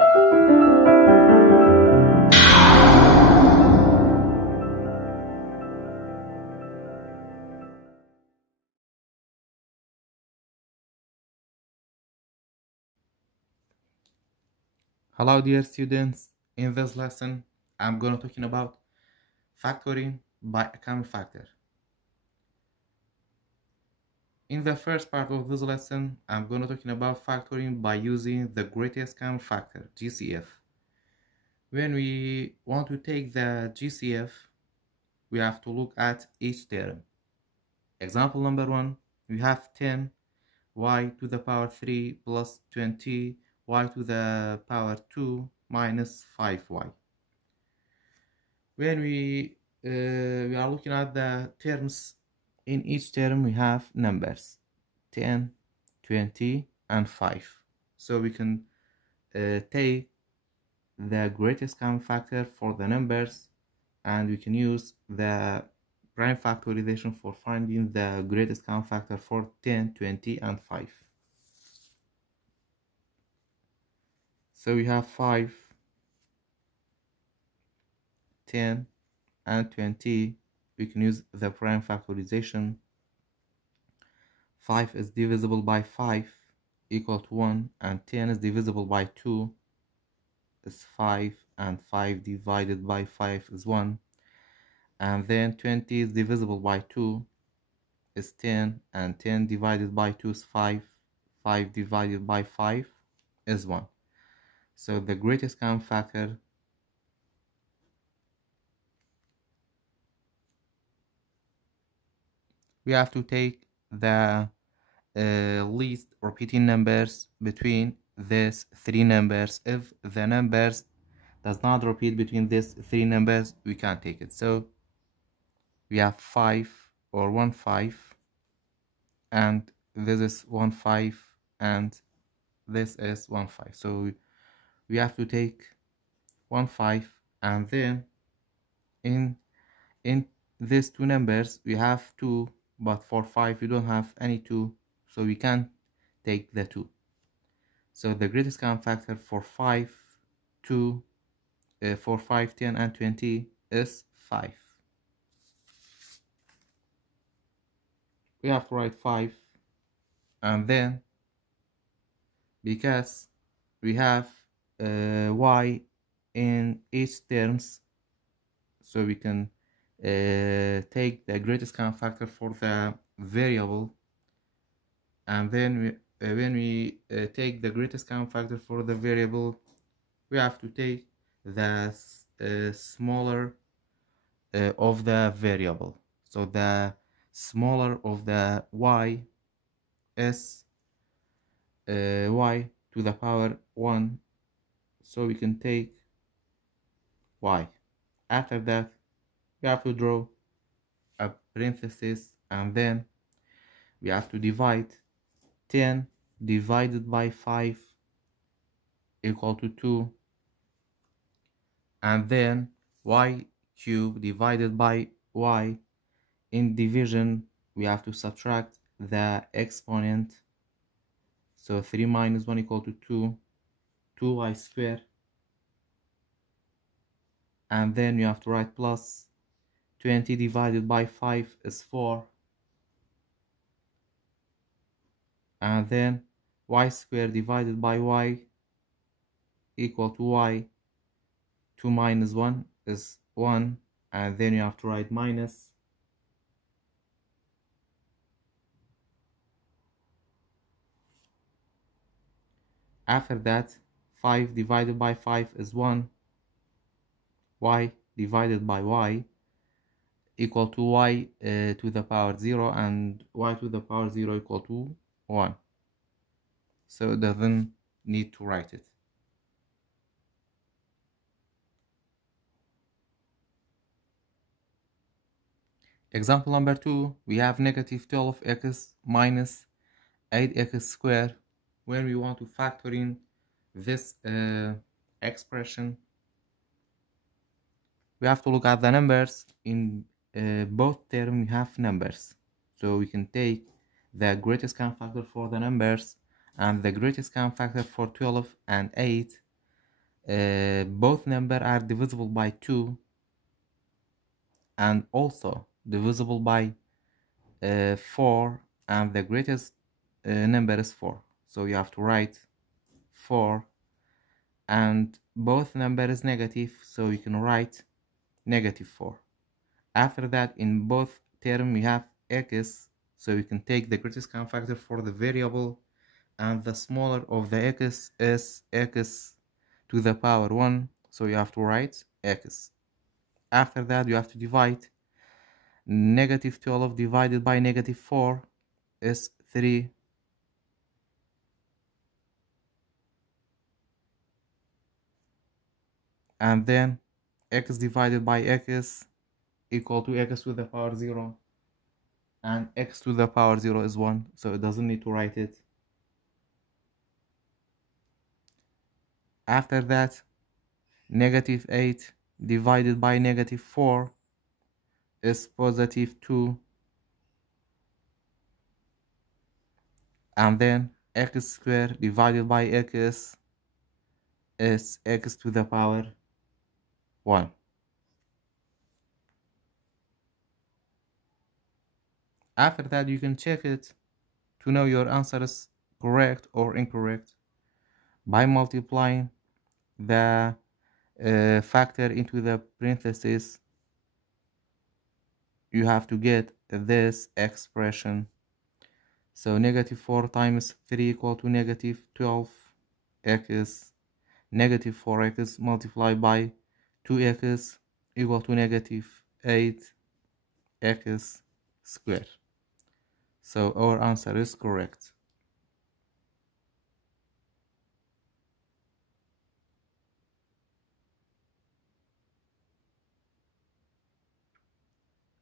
Hello dear students, in this lesson I'm going to talking about factoring by a common factor. In the first part of this lesson I'm going to talking about factoring by using the greatest common factor, GCF. When we want to take the GCF, we have to look at each term. Example number 1, we have 10 y to the power 3 plus 20 y to the power 2 minus 5y. When we are looking at the terms, in each term we have numbers 10, 20 and 5. So we can take the greatest common factor for the numbers, and we can use the prime factorization for finding the greatest common factor for 10, 20 and 5. So we have 5, 10 and 20. We can use the prime factorization. 5 is divisible by 5 equal to 1, and 10 is divisible by 2 is 5, and 5 divided by 5 is 1, and then 20 is divisible by 2 is 10, and 10 divided by 2 is 5, 5 divided by 5 is 1. So the greatest common factor we have to take the least repeating numbers between these three numbers. If the numbers does not repeat between these three numbers, we can't take it. So we have 5 or 1 5, and this is 1 5, and this is 1 5. So we have to take 1 5, and then in these two numbers we have 2, but for 5 we don't have any 2, so we can't take the 2. So the greatest common factor for 5, 2, for 5, 10 and 20 is 5. We have to write 5, and then because we have y in each terms, so we can take the greatest common factor for the variable, and then when we take the greatest common factor for the variable, we have to take the smaller of the variable. So the smaller of the y is y to the power 1, so we can take y. After that we have to draw a parenthesis, and then we have to divide 10 divided by 5 equal to 2, and then y cubed divided by y. In division we have to subtract the exponent, so 3 minus 1 equal to 2, 2y squared, and then you have to write plus 20 divided by 5 is 4, and then y squared divided by y equal to y. 2 minus 1 is 1, and then you have to write minus. After that, 5 divided by 5 is 1, y divided by y equal to y to the power 0, and y to the power 0 equal to 1. So it doesn't need to write it. Example number 2, we have negative 12x minus 8x squared. When we want to factor in this expression, we have to look at the numbers. In both terms we have numbers, so we can take the greatest common factor for the numbers, and the greatest common factor for 12 and 8 both numbers are divisible by 2 and also divisible by 4, and the greatest number is 4. So you have to write 4, and both number is negative, so you can write -4. After that, in both term we have x, so you can take the greatest common factor for the variable, and the smaller of the x is x to the power 1, so you have to write x. After that, you have to divide. -12 divided by -4 is 3. And then x divided by x equal to x to the power 0. And x to the power 0 is 1, so it doesn't need to write it. After that, -8 divided by -4 is +2. And then x squared divided by x is x to the power 1. After that, you can check it to know your answer is correct or incorrect by multiplying the factor into the parentheses. You have to get this expression. So -4 times 3 equal to -12x. -4x multiplied by 2x equal to -8x squared. So our answer is correct.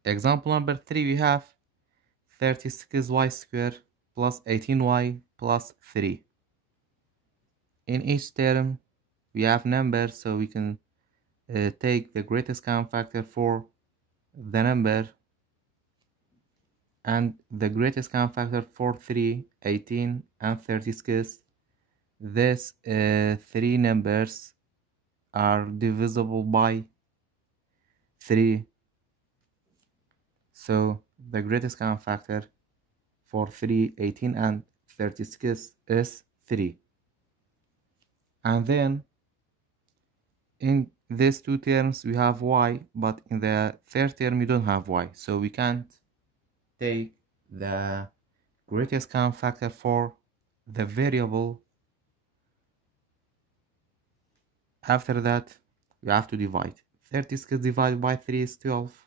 Example number 3, we have 36y squared plus 18y plus 3. In each term, we have numbers, so we can take the greatest common factor for the number, and the greatest common factor for 3, 18, and 36. These 3 numbers are divisible by 3. So the greatest common factor for 3, 18, and 36 is 3. And then in these 2 terms we have y, but in the third term we don't have y, so we can't take the greatest common factor for the variable. After that, we have to divide. 36 divided by 3 is 12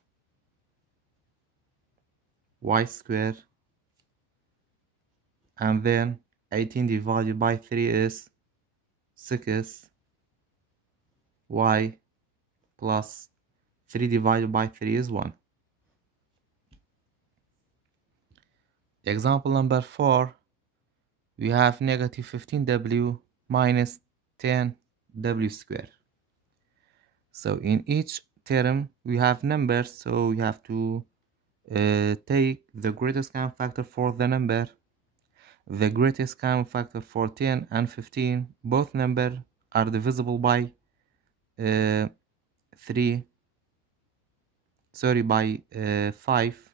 y squared, and then 18 divided by 3 is 6 y plus 3 divided by 3 is 1. Example number 4, we have -15w minus 10w squared. So in each term we have numbers, so we have to take the greatest common factor for the number. The greatest common factor for 10 and 15, both numbers are divisible by 5.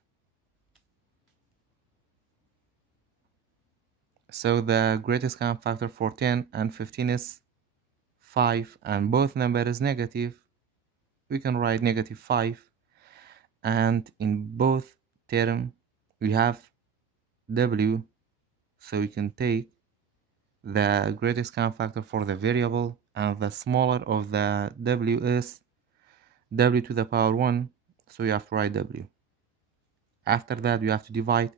So the greatest common factor for 10 and 15 is 5, and both numbers is negative. We can write -5, and in both terms we have w, so we can take the greatest common factor for the variable, and the smaller of the w is w to the power 1, so you have to write w. After that, you have to divide.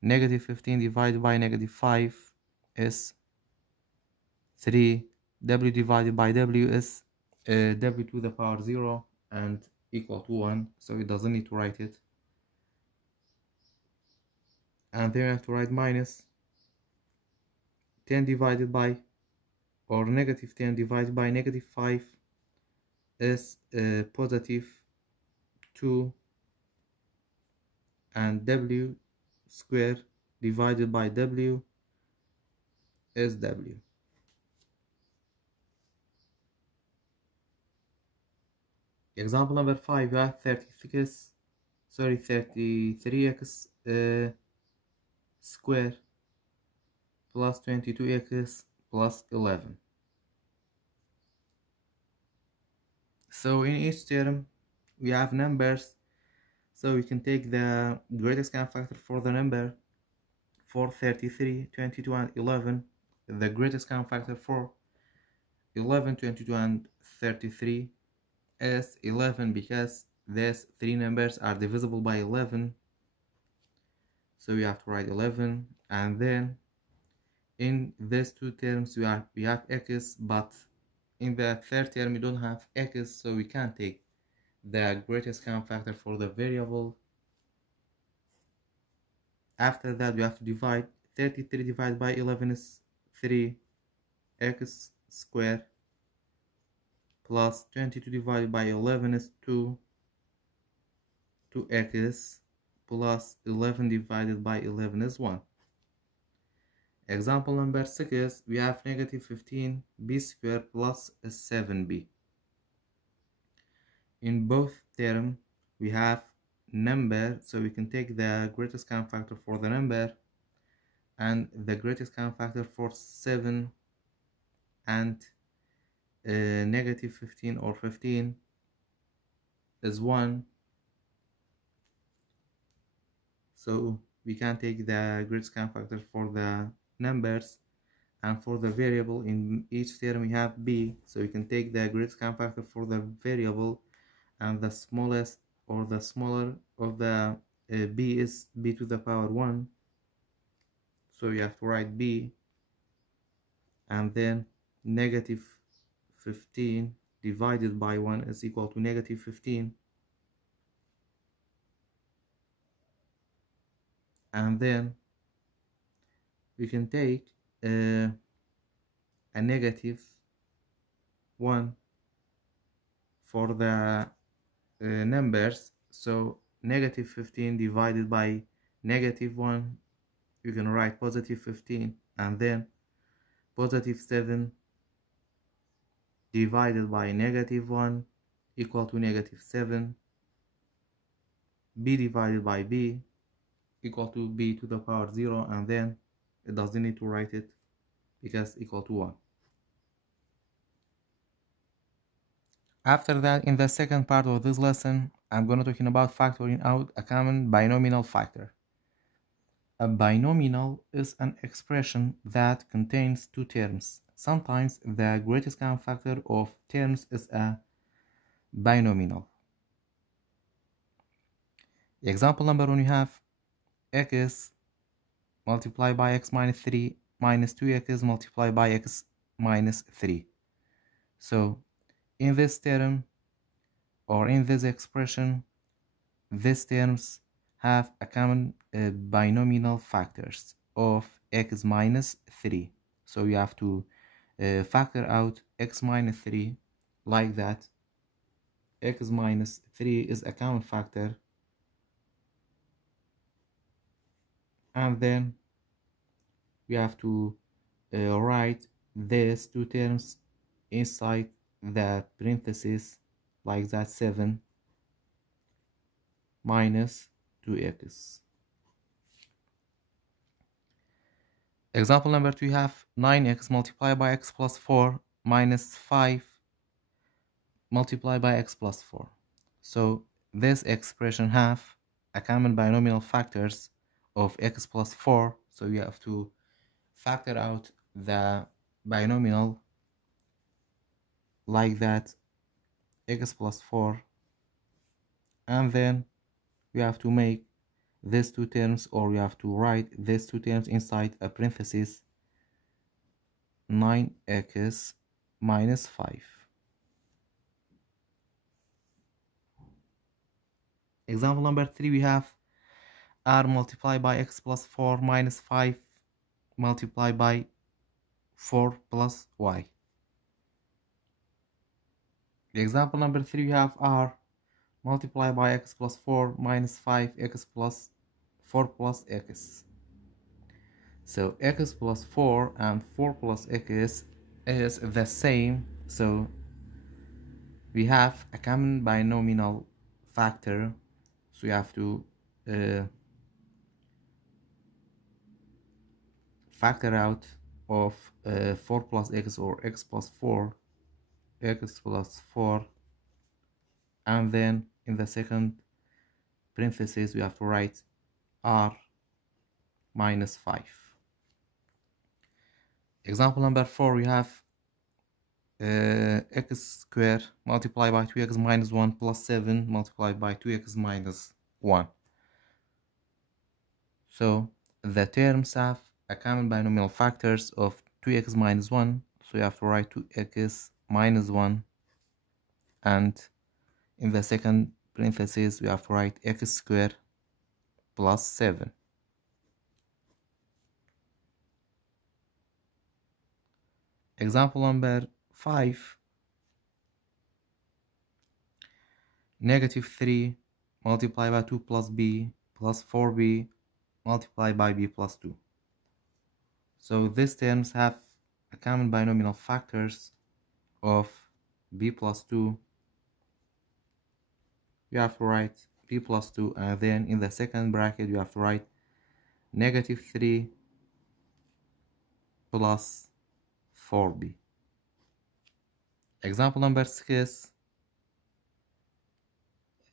-15 divided by -5 is 3. W divided by w is w to the power 0 and equal to 1, so it doesn't need to write it. And then you have to write minus 10 divided by, or -10 divided by -5 is +2, and w squared divided by w is w. Example number 5, you have 33x square plus 22x plus 11. So in each term we have numbers, so we can take the greatest common factor for the number for 33, 22 and 11. The greatest common factor for 11, 22 and 33 is 11 because these three numbers are divisible by 11, so we have to write 11. And then in these two terms we have x, but in the third term we don't have x, so we can't take the greatest common factor for the variable. After that we have to divide. 33 divided by 11 is 3x squared plus 22 divided by 11 is 2x plus 11 divided by 11 is 1. Example number 6, we have negative 15b squared plus 7b. In both terms we have number, so we can take the greatest common factor for the number, and the greatest common factor for 7 and negative 15 or 15 is 1, so we can take the greatest common factor for the numbers. And for the variable, in each term we have b, so we can take the greatest common factor for the variable, and the smallest or the smaller of the b is b to the power 1, so you have to write b. And then negative 15 divided by 1 is equal to negative 15, and then we can take a negative 1 for the numbers, so negative 15 divided by negative 1, you can write positive 15, and then positive 7 divided by negative 1 equal to negative 7, b divided by b equal to b to the power 0, and then it doesn't need to write it because equal to 1. After that, in the second part of this lesson, I'm going to talking about factoring out a common binomial factor. A binomial is an expression that contains two terms. Sometimes the greatest common factor of terms is a binomial. Example number 1, you have x multiplied by x minus 3 minus 2x multiplied by x minus 3. So in this term, or in this expression, these terms have a common binomial factors of x minus 3. So you have to factor out x minus 3 like that. X minus 3 is a common factor, and then we have to write these two terms inside the parentheses like that. 7 minus 2x. Example number 2, you have 9x multiplied by x plus 4 minus 5 multiplied by x plus 4. So this expression have a common binomial factors of x plus 4, so you have to factor out the binomial like that, x plus 4, and then we have to make these two terms, or we have to write these two terms inside a parenthesis, 9x minus 5. Example number 3, we have r multiplied by x plus 4 minus 5 multiplied by 4 plus y. Example number 3, we have r multiplied by x plus 4 minus 5x plus 4 plus x. So x plus 4 and 4 plus x is the same, so we have a common binomial factor, so we have to factor out of 4 plus x or x plus 4, x plus 4, and then in the second parenthesis we have to write r minus 5. Example number 4, we have x squared multiplied by 2x minus 1 plus 7 multiplied by 2x minus 1. So the terms have a common binomial factors of 2x minus 1, so you have to write 2x minus 1, and in the second parenthesis we have to write x squared plus 7. Example number 5, negative 3 multiplied by 2 plus b plus 4b multiplied by b plus 2. So these terms have a common binomial factors of b plus 2. You have to write b plus 2, and then in the second bracket you have to write negative 3 plus 4b. Example number 6,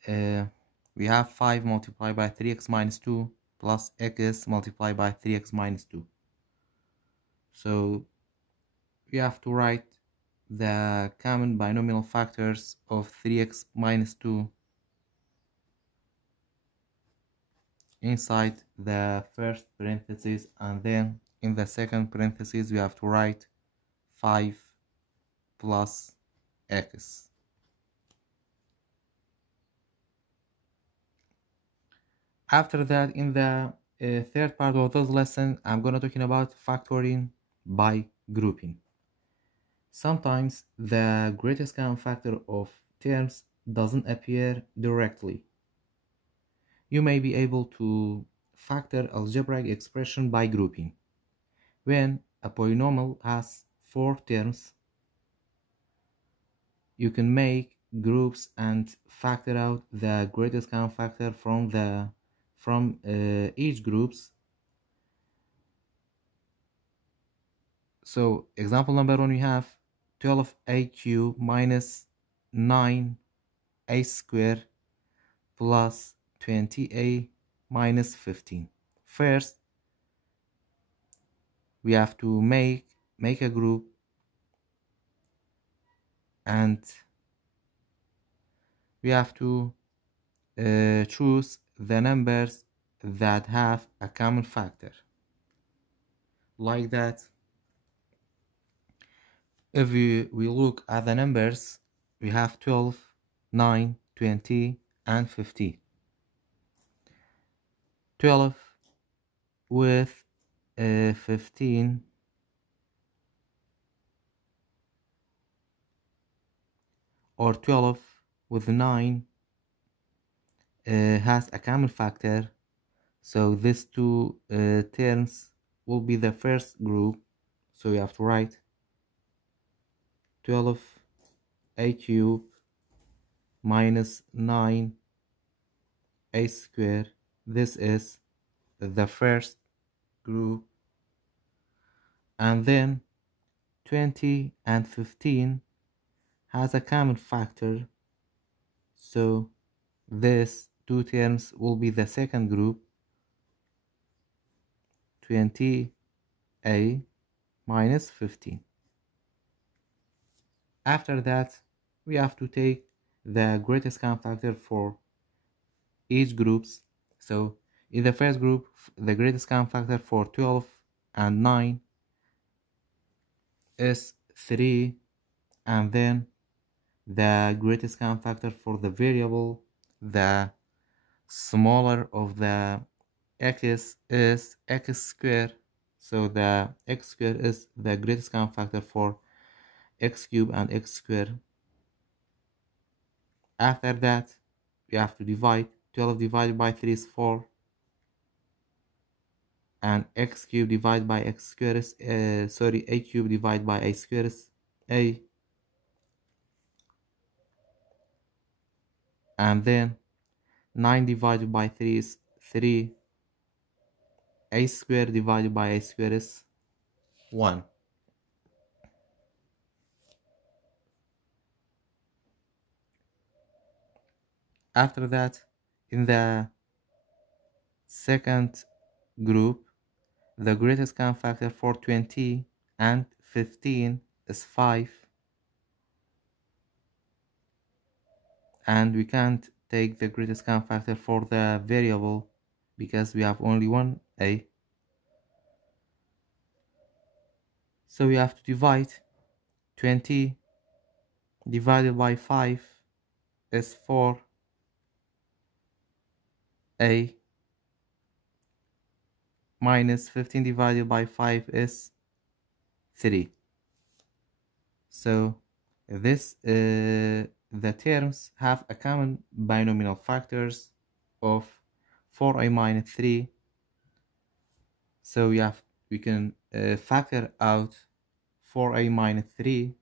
we have 5 multiplied by 3x minus 2 plus x multiplied by 3x minus 2. So we have to write the common binomial factors of 3x minus 2 inside the first parenthesis, and then in the second parenthesis we have to write 5 plus x. After that, in the third part of this lesson, I'm gonna talking about factoring by grouping. Sometimes the greatest common factor of terms doesn't appear directly. You may be able to factor algebraic expression by grouping. When a polynomial has 4 terms, you can make groups and factor out the greatest common factor from each groups. So example number 1, we have 12a cubed minus 9a squared plus 20a minus 15. First, we have to make a group, and we have to choose the numbers that have a common factor. Like that, if we look at the numbers, we have 12, 9, 20, and 50. 12 with 15 or 12 with 9 has a common factor, so these two terms will be the first group. So we have to write 12a cubed minus 9a squared. This is the first group, and then 20 and 15 has a common factor, so these two terms will be the second group, 20a minus 15. After that, we have to take the greatest common factor for each groups. So in the first group, the greatest common factor for 12 and 9 is 3, and then the greatest common factor for the variable, the smaller of the x, is x squared. So the x squared is the greatest common factor for x cubed and x squared. After that, we have to divide. 12 divided by 3 is 4, and x cubed divided by x squared is a cubed divided by a squared is a. and then 9 divided by 3 is 3. A squared divided by a squared is 1. After that, in the second group, the greatest common factor for 20 and 15 is 5, and we can't take the greatest common factor for the variable because we have only one a. So we have to divide 20 divided by 5 is 4a, minus 15 divided by 5 is 3. So this the terms have a common binomial factors of 4a minus 3. So we can factor out 4a minus 3,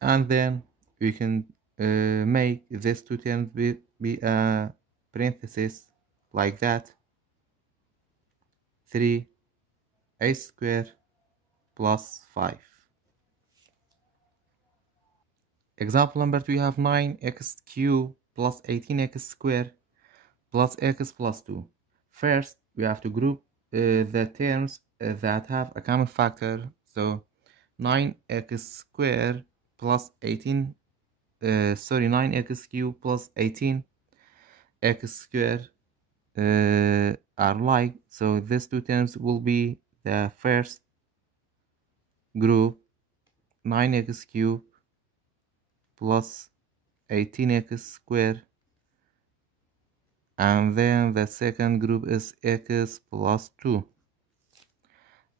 and then we can make these two terms be a parenthesis like that, 3a squared plus 5. Example number 2, we have 9x cubed plus 18x squared plus x plus 2. First, we have to group the terms that have a common factor. So 9x squared plus 9x cubed plus 18x squared are like. So these two terms will be the first group, 9x cubed plus 18x squared, and then the second group is x plus 2.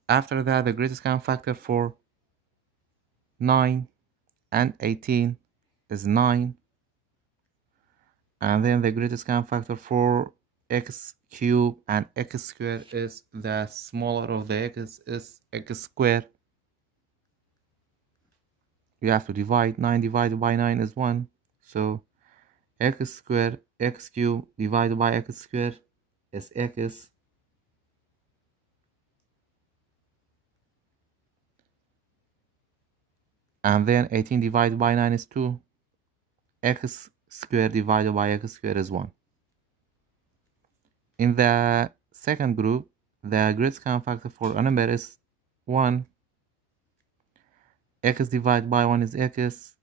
After that, the greatest common factor for 9 and 18 is 9, and then the greatest common factor for x cubed and x squared is the smaller of the x is x squared. We have to divide. 9 divided by 9 is 1, so x squared x cubed divided by x squared is x, and then 18 divided by 9 is 2, x squared divided by x squared is 1. In the second group, the greatest common factor for a number is 1. X divided by 1 is x,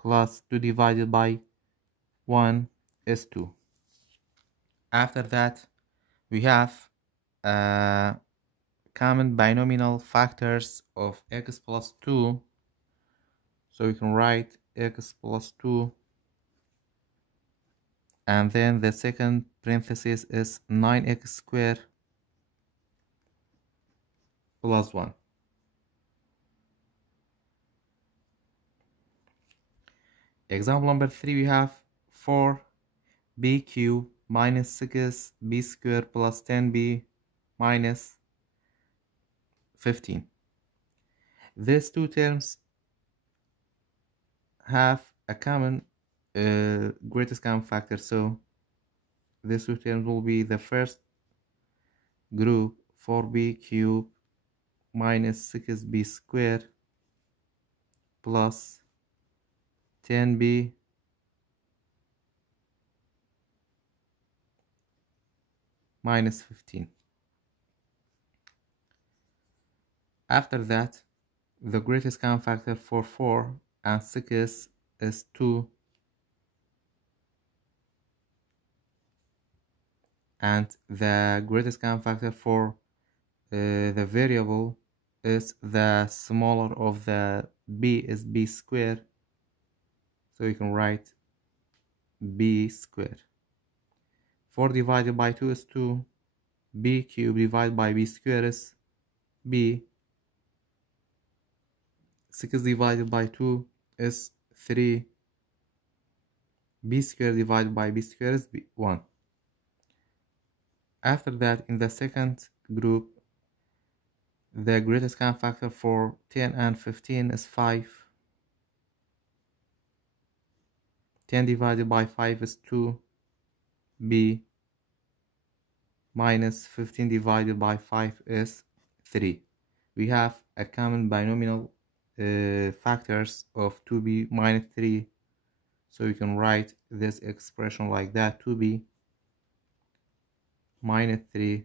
plus 2 divided by 1 is 2. After that, we have common binomial factors of x plus 2. So we can write x plus 2, and then the second parenthesis is 9x squared plus 1. Example number 3, we have 4b cubed minus 6b squared plus 10b minus 15. These two terms have a common greatest common factor, so these two terms will be the first group, 4b cubed minus 6b squared plus 10b minus 15. After that, the greatest common factor for 4 and 6 is 2, and the greatest common factor for the variable is the smaller of the b is b squared, so you can write b squared. 4 divided by 2 is 2, b cubed divided by b squared is b, 6 divided by 2 is 3, b squared divided by b squared is 1. After that, in the second group, The greatest common factor for 10 and 15 is 5. 10 divided by 5 is 2. B minus 15 divided by 5 is 3. We have a common binomial factors of 2b minus 3. So you can write this expression like that: 2b minus 3,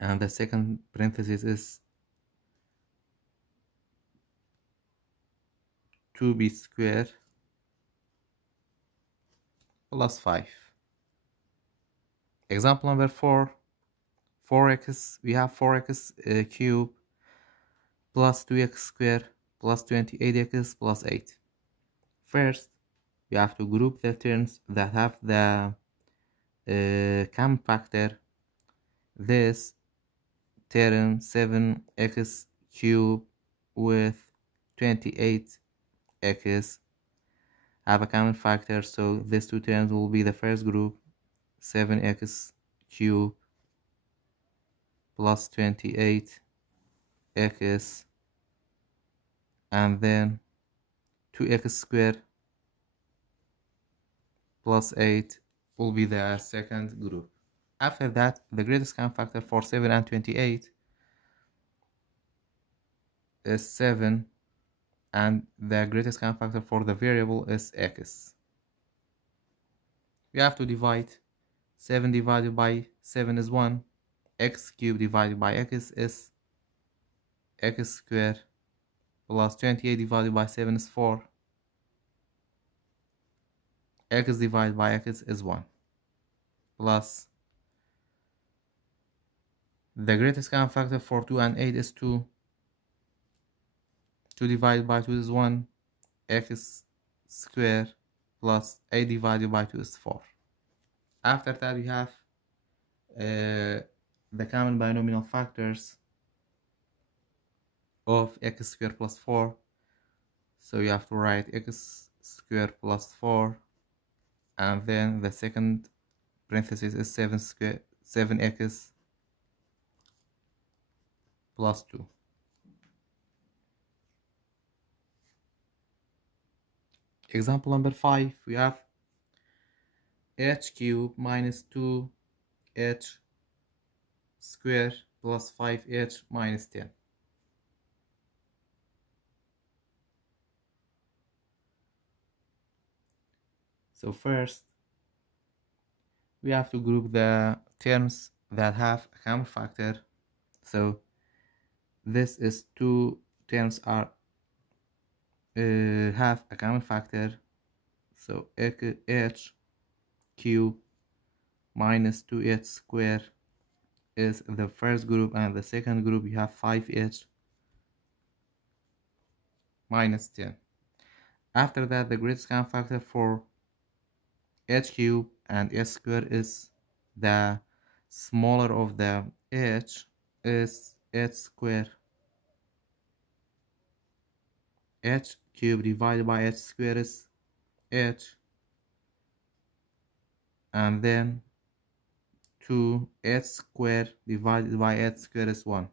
and the second parenthesis is 2b squared plus 5. Example number 4, 4x, we have 4x cubed plus 2x squared plus 28x plus 8. First, we have to group the terms that have the common factor. This term 7x cubed with 28x have a common factor, so these two terms will be the first group: 7x cubed plus 28x, and then 2x squared plus 8 will be the second group. After that, the greatest common factor for 7 and 28 is 7, and the greatest common factor for the variable is x. We have to divide. 7 divided by 7 is 1. X cubed divided by x is x squared plus 28 divided by 7 is 4. X divided by x is 1 plus the greatest common factor for 2 and 8 is 2. 2 divided by 2 is 1. X squared plus 8 divided by 2 is 4. After that, we have the common binomial factors of x squared plus 4. So you have to write x squared plus 4, and then the second parenthesis is 7x plus 2. Example number 5, we have h cubed minus 2h squared plus 5h minus 10. So first, we have to group the terms that have a common factor. So this is two terms are have a common factor. So h cubed minus 2h squared is the first group, and the second group you have 5h minus 10. After that, the greatest common factor for h cubed and h squared is the smaller of the h is h squared. H cubed divided by h squared is h, and then 2h squared divided by h squared is 1.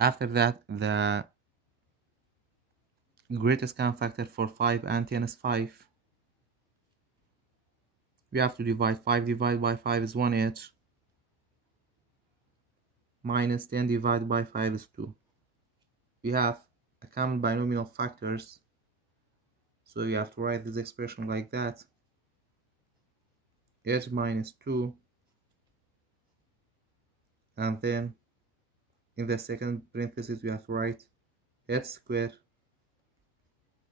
After that, the greatest common factor for 5 and 10 is 5. We have to divide. 5 divided by 5 is 1h, minus 10 divided by 5 is 2. We have a common binomial factors, so you have to write this expression like that: h minus 2, and then in the second parenthesis we have to write h squared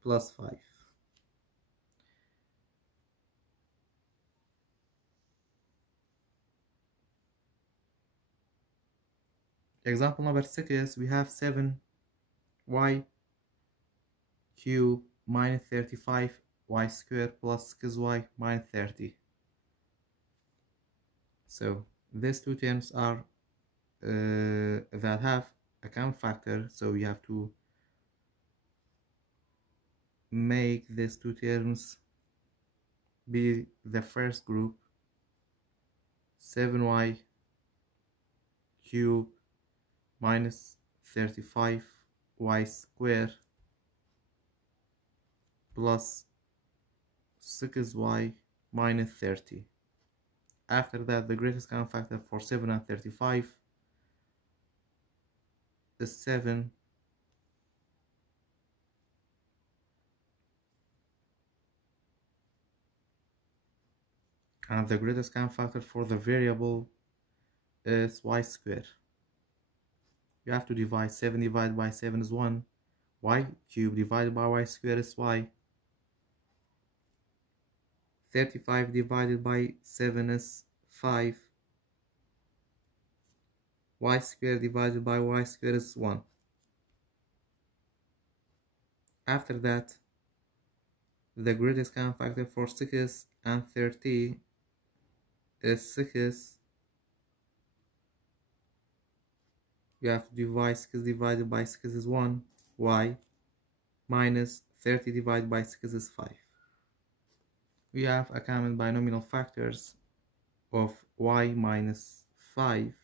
plus 5. Example number 6 is we have 7y cubed minus 35y squared plus 6y minus 30. So these two terms are that have a common factor, so we have to make these two terms be the first group. 7y cube minus 35y square plus 6y minus 30. After that, the greatest common factor for 7 and 35 is 7, and the greatest common factor for the variable is y squared. You have to divide 7 divided by 7 is 1, y cubed divided by y squared is y, 35 divided by 7 is 5, y squared divided by y squared is 1. After that, the greatest common factor for 6 and 30 is 6. You have to divide 6 divided by 6 is 1, y, minus 30 divided by 6 is 5. We have a common binomial factors of y minus 5.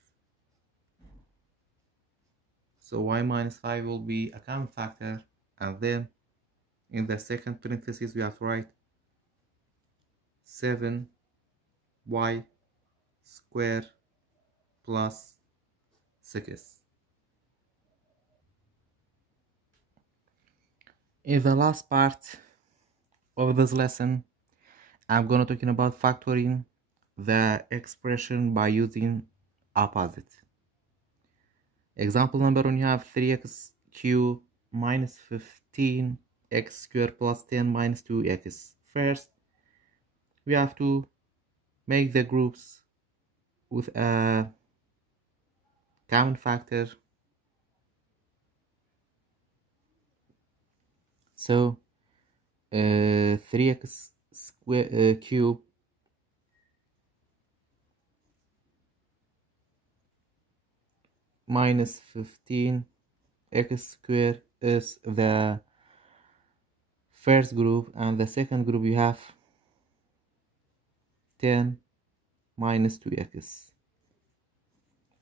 So y minus 5 will be a common factor, and then in the second parenthesis we have to write 7y squared plus 6. In the last part of this lesson, I'm gonna talking about factoring the expression by using opposite. Example number 1, you have 3x cubed minus 15x squared plus 10 minus 2x. First, we have to make the groups with a common factor. So 3x cubed minus 15x squared is the first group, and the second group you have 10 minus 2x.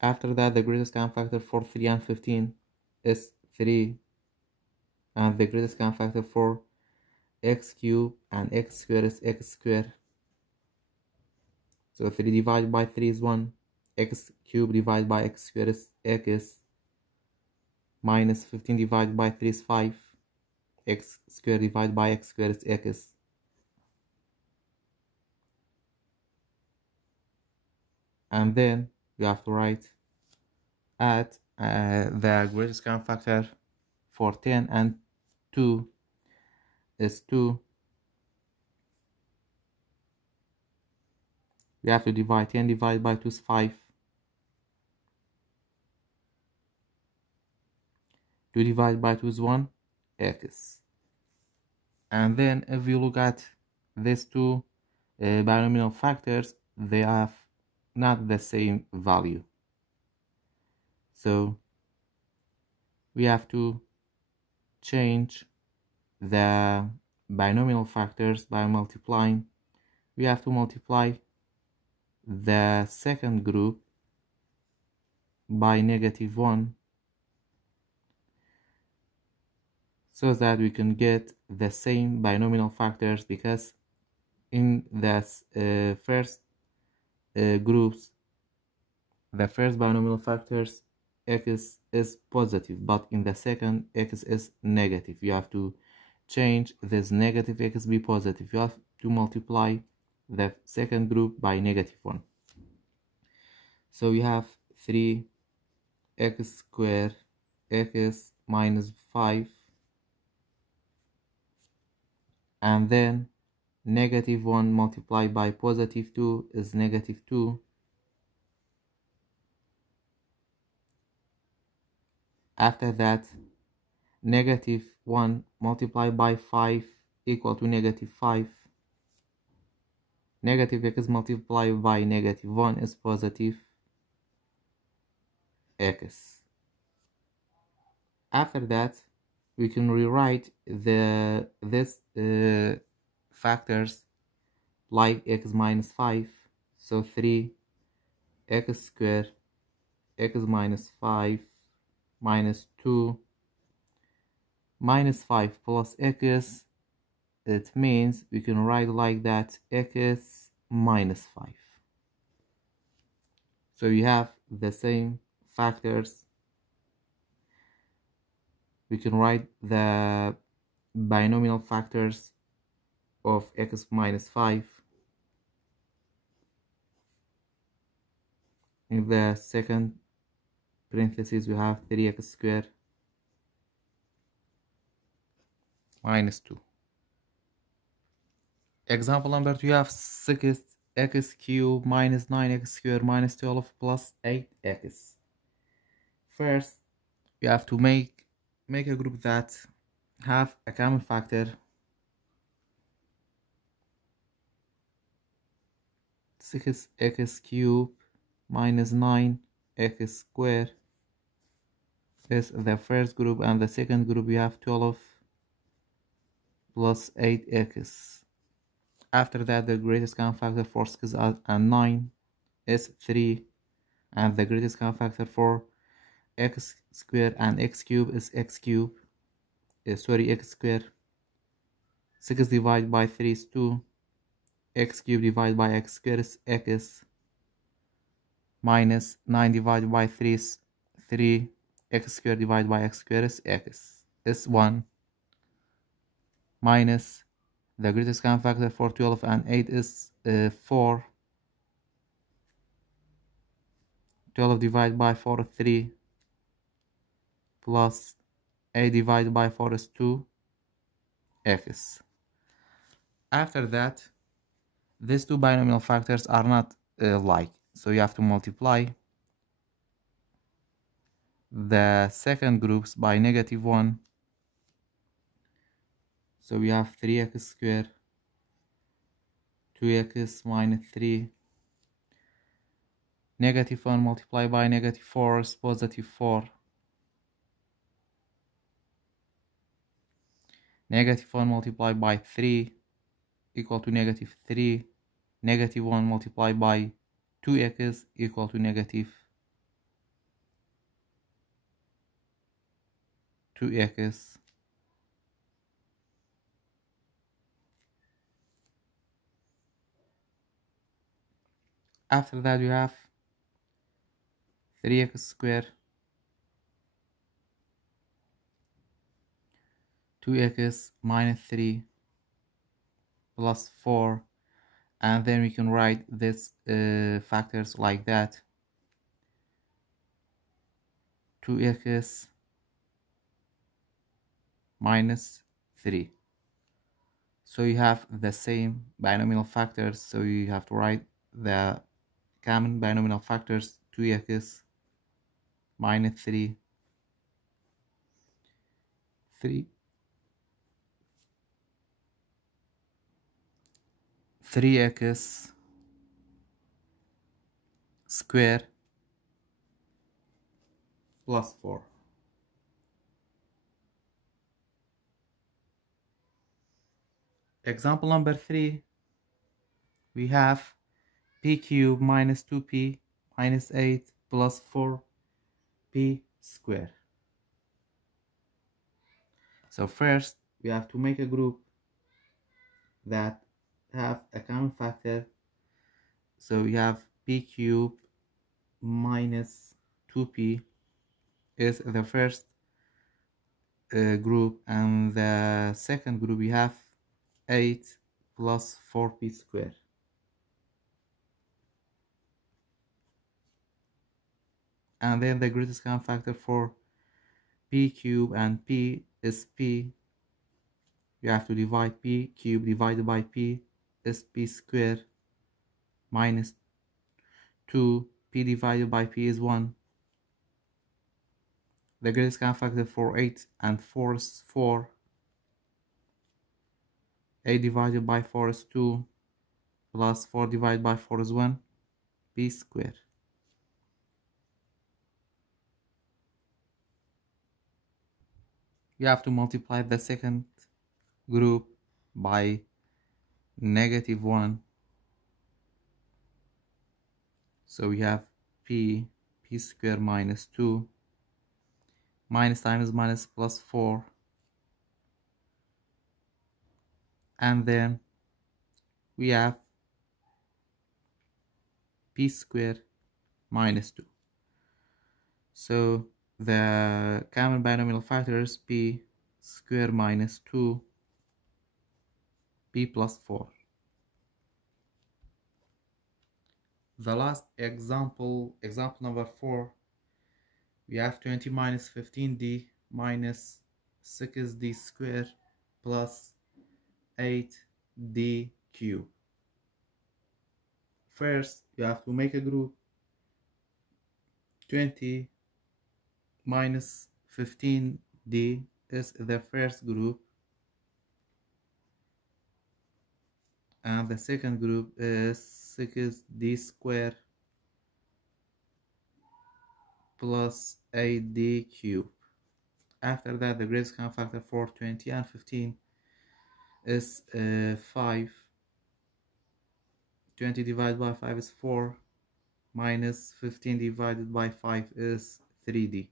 After that, the greatest common factor for 3 and 15 is 3, and the greatest common factor for x cubed and x squared is x squared. So 3 divided by 3 is 1, x cubed divided by x squared is x, minus 15 divided by 3 is 5, x squared divided by x squared is x. And then you have to write at the greatest common factor for 10 and 2 is 2. We have to divide 10 divided by 2 is 5. 2 divided by 2 is 1, x. And then if you look at these two binomial factors, they have not the same value. So we have to change the binomial factors by multiplying. We have to multiply the second group by -1 so that we can get the same binomial factors, because in the first groups, the first binomial factors x is positive, but in the second x is negative. You have to change this negative x be positive. You have to multiply the second group by -1. So you have 3x squared x minus 5, and then -1 multiplied by +2 is -2. After that, -1 multiplied by 5 equal to -5. Negative x multiplied by -1 is positive x. After that, we can rewrite this factors like x minus 5. So 3 x squared x minus 5 minus 2 minus 5 plus x. It means we can write like that, x minus 5. So you have the same factors. We can write the binomial factors of x minus 5. In the second parentheses we have 3x squared minus 2. Example number 2, you have 6x cubed minus 9x squared minus 12 plus 8x. First, you have to make a group that have a common factor. 6x cubed minus 9x squared is the first group, and the second group we have 12 plus 8x. After that, the greatest common factor for 6 and 9 is 3, and the greatest common factor for x squared and x cubed is x cubed. X squared. 6 divided by 3 is 2. X cubed divided by x squared is x. Minus 9 divided by 3 is 3. X squared divided by x squared is x. Is 1. Minus the greatest common factor for 12 and 8 is 4. 12 divided by 4 is 3. Plus 8 divided by 4 is 2. X. After that, these two binomial factors are not like, so you have to multiply the second groups by -1. So we have 3x squared, 2x minus 3. -1 multiplied by -4 is +4. -1 multiplied by 3 equal to -3. -1 multiplied by 2x equal to -2x. After that, you have 3x squared, 2x minus 3 plus 4, and then we can write these factors like that. 2x minus 3. So you have the same binomial factors, so you have to write the common binomial factors. 2x minus 3, 3x squared plus 4. Example number 3, we have p cubed minus 2p minus 8 plus 4p squared. So first, we have to make a group that have a common factor. So we have p cubed minus 2p is the first group, and the second group we have 8 plus 4p squared. And then the greatest common factor for p cubed and p is p. You have to divide p cubed divided by p is p squared minus 2. P divided by p is 1. The greatest common factor for 8 and 4 is 4. 8 divided by 4 is 2, plus 4 divided by 4 is 1, p squared. You have to multiply the second group by -1. So we have p square minus 2 minus times minus plus 4, and then we have p square minus 2. So the common binomial factor is p square minus 2 p plus 4. The last example number 4, we have 20 minus 15d minus 6d squared plus 8d cubed. First, you have to make a group. 20 minus 15d is the first group, and the second group is 6d squared plus 8d cubed. After that, the greatest common factor for 20 and 15 is 5. 20 divided by 5 is 4, minus 15 divided by 5 is 3d.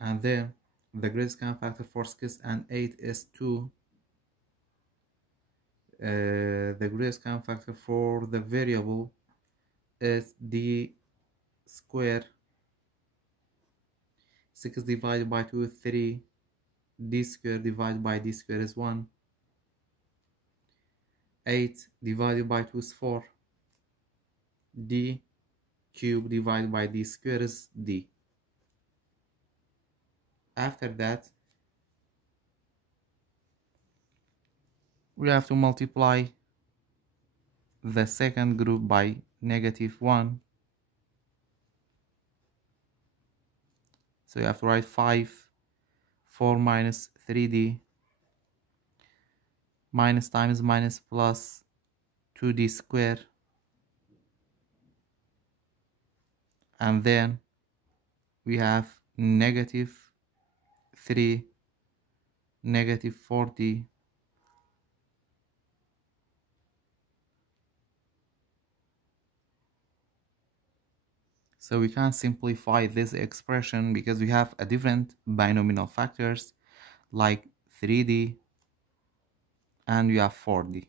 And then the greatest common factor for 6 and 8 is 2. The greatest common factor for the variable is d squared. 6 divided by 2 is 3. D squared divided by d squared is 1. 8 divided by 2 is 4. D cubed divided by d squared is d. After that, we have to multiply the second group by -1. So you have to write 5, 4 minus 3d, minus times minus plus 2d squared, and then we have -3, -40, so we can simplify this expression because we have a different binomial factors like 3d and we have 4d.